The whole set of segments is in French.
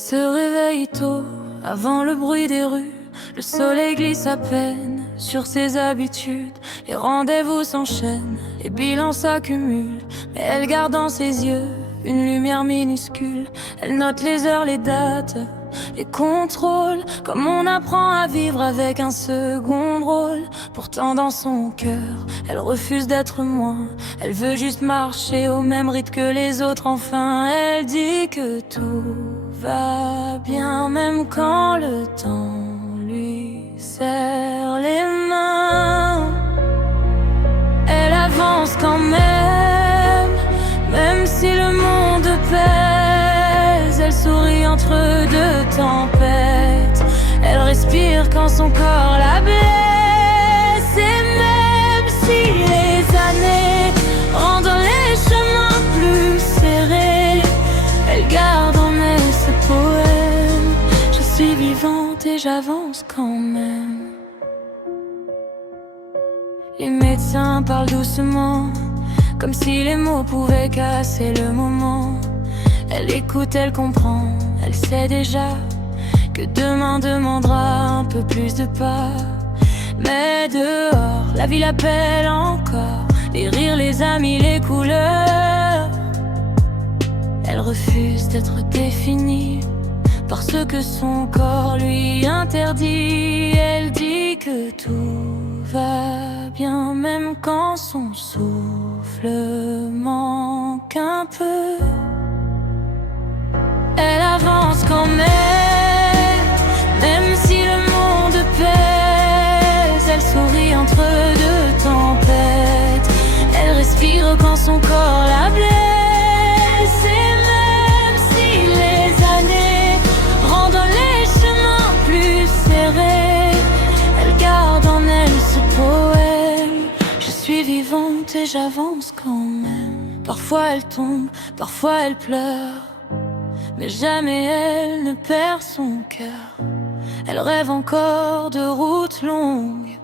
se réveille tôt, avant le bruit des rues. Le soleil glisse à peine sur ses habitudes. Les rendez-vous s'enchaînent, les bilans s'accumulent. Mais elle garde dans ses yeux une lumière minuscule. Elle note les heures, les dates, les contrôles, comme on apprend à vivre avec un second rôle. Pourtant dans son cœur, elle refuse d'être moins. Elle veut juste marcher au même rythme que les autres. Enfin, elle dit que tout va bien, même quand le temps lui serre les mains. Elle avance quand même, même si le monde pèse. Elle sourit entre deux tempêtes. Elle respire quand son corps la blesse. Et même si les années rendent les chemins plus serrés, elle garde en elle ce poème. Je suis vivante et j'avance quand même. Les médecins parlent doucement, comme si les mots pouvaient casser le moment. Elle écoute, elle comprend, elle sait déjà que demain demandera un peu plus de pas. Mais dehors, la vie l'appelle encore, les rires, les amis, les couleurs. Elle refuse d'être définie par ce que son corps lui interdit. Elle dit que tout va bien, même quand son souffle manque un peu. Elle avance quand même si le monde pèse. Elle sourit entre deux tempêtes. Elle respire quand son corps la blesse. Et même si les années rendent les chemins plus serrés, elle garde en elle ce poème. Je suis vivante et j'avance quand même. Parfois elle tombe, parfois elle pleure, mais jamais elle ne perd son cœur. Elle rêve encore de routes longues,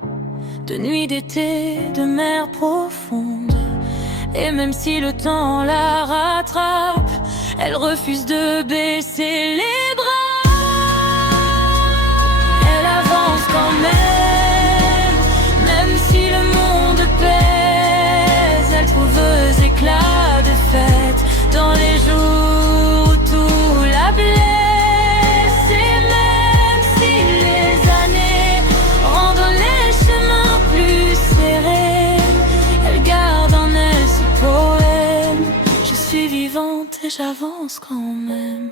de nuits d'été, de mer profonde. Et même si le temps la rattrape, elle refuse de baisser les bras. Elle avance quand même si le monde pèse. Elle trouve éclat de fête dans les jours où tout la blesse. Et même si les années rendent les chemins plus serrés, elle garde en elle ce poème. Je suis vivante et j'avance quand même.